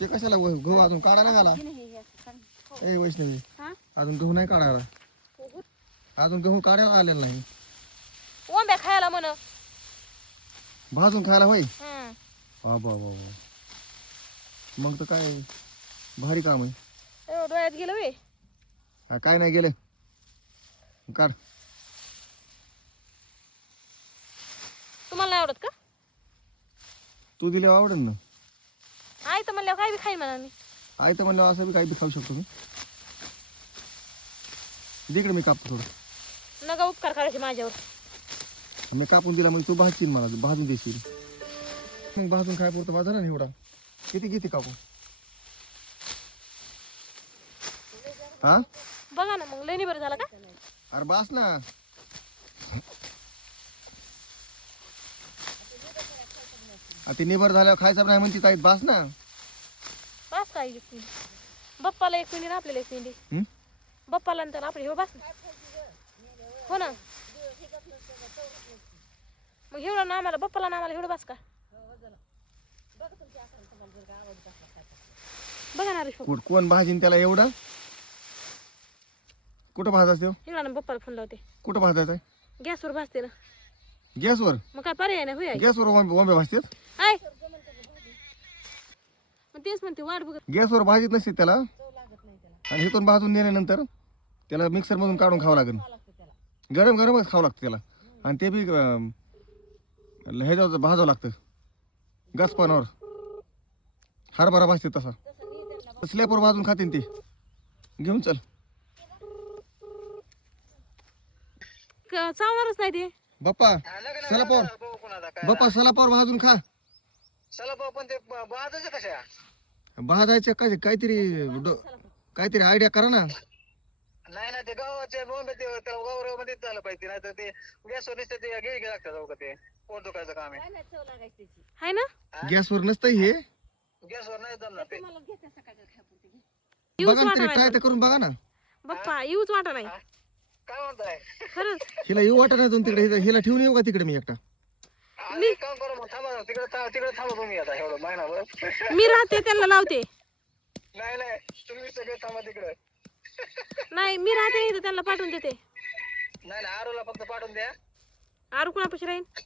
ते कशाला गहू अजून काढा नाही घाला. ए वैष्णवी अजून गहू नाही काढायला. अजून गहू काढायला आलेला नाही. ओंब्या खायला म्हण. भाजून खायला होय. बाबा मग तर काय भारी काम आहे. डोळ्यात गेलं वे. काय नाही गेलं. काढ. तुम्हाला नाही आवडत का? तू दिल्यावर आवडेल ना. आई तर म्हणल्यावर काय बी खाई म्हणा मी. आई तर म्हणलं असं बी काही बी खाऊ शकतो मी. तिकडे मी कापतो थोडं. नका उपकार करायचे माझ्यावर. मी कापून दिला म्हणजे तू भाजशील मला भाजून देशील. मग भाजून खाय पुरतं भाजा ना एवढा. किती किती कापू. हा बघा ना मग लई बरं झालं का? अरे बास ना. ते निबर झाल्यावर खायचं नाही म्हणते ताईत. बास ना. बस काय एक पिंडी. बाप्पाला एक पिंडी ना आपल्याला एक पिंडी. बाप्पाला नंतर आपली हो बस. हो ना मग एवढं ना आम्हाला बाप्पाला ना आम्हाला एवढं बस का? बघा ना रे कोण भाजीन त्याला एवढं. कुठं भाजायचं एवढा ना बाप्पाला फोन लावते. कुठं भाजायचं. गॅसवर भाजते ना. गॅसवर. मग काय पर्याय नाही होय. गॅसवर वंबे भाजतात. आय मग तेच म्हणते वाट बघ. गॅसवर भाजीत नसते त्याला. आणि इथून भाजून नेल्यानंतर त्याला मिक्सर मधून काढून खावं लागेल. गरम गरमच खावं लागतं त्याला. आणि ते बी ह्याच्यावर भाजावं लागतं गॅसपणावर. हरभरा भाजते तसा. स्लॅपवर भाजून खातीन ते. घेऊन चल. चावणारच नाही ते. बाप्पा सलापावर. बाप्पा सलापावर भाजून खा. सलापाव पण ते भाजायचं कशा. भाजायचं काय काहीतरी आयडिया करा ना. नाही ना ते गावाचे बोंबे ते त्याला गावराव मध्ये झालं पाहिजे. नाही तर ते गॅसवर नुसतं ते गिळगी लागतात जाऊ का. ते पोट दुखायचं काम आहे. हाय ना. गॅसवर नसतं हे. गॅसवर नाही जमणार ते. बघा ना तरी ट्राय तर करून बघा ना. बाप्पा येऊच वाटा नाही. काय म्हणताय. खरंच हिला येऊ वाटत नाही तिकडे. हिला ठेवून येऊ का तिकडे मी एकटा. एक काम करू मग थांबा तिकडे थांबा तुम्ही आता एवढं महिनाभर. मी राहते त्यांना लावते. नाही तुम्ही सगळे थांबा तिकडे. नाही मी राहते इथं त्यांना पाठवून देते. नाही आरूला फक्त पाठवून द्या. आरू कुणापाशी राहील.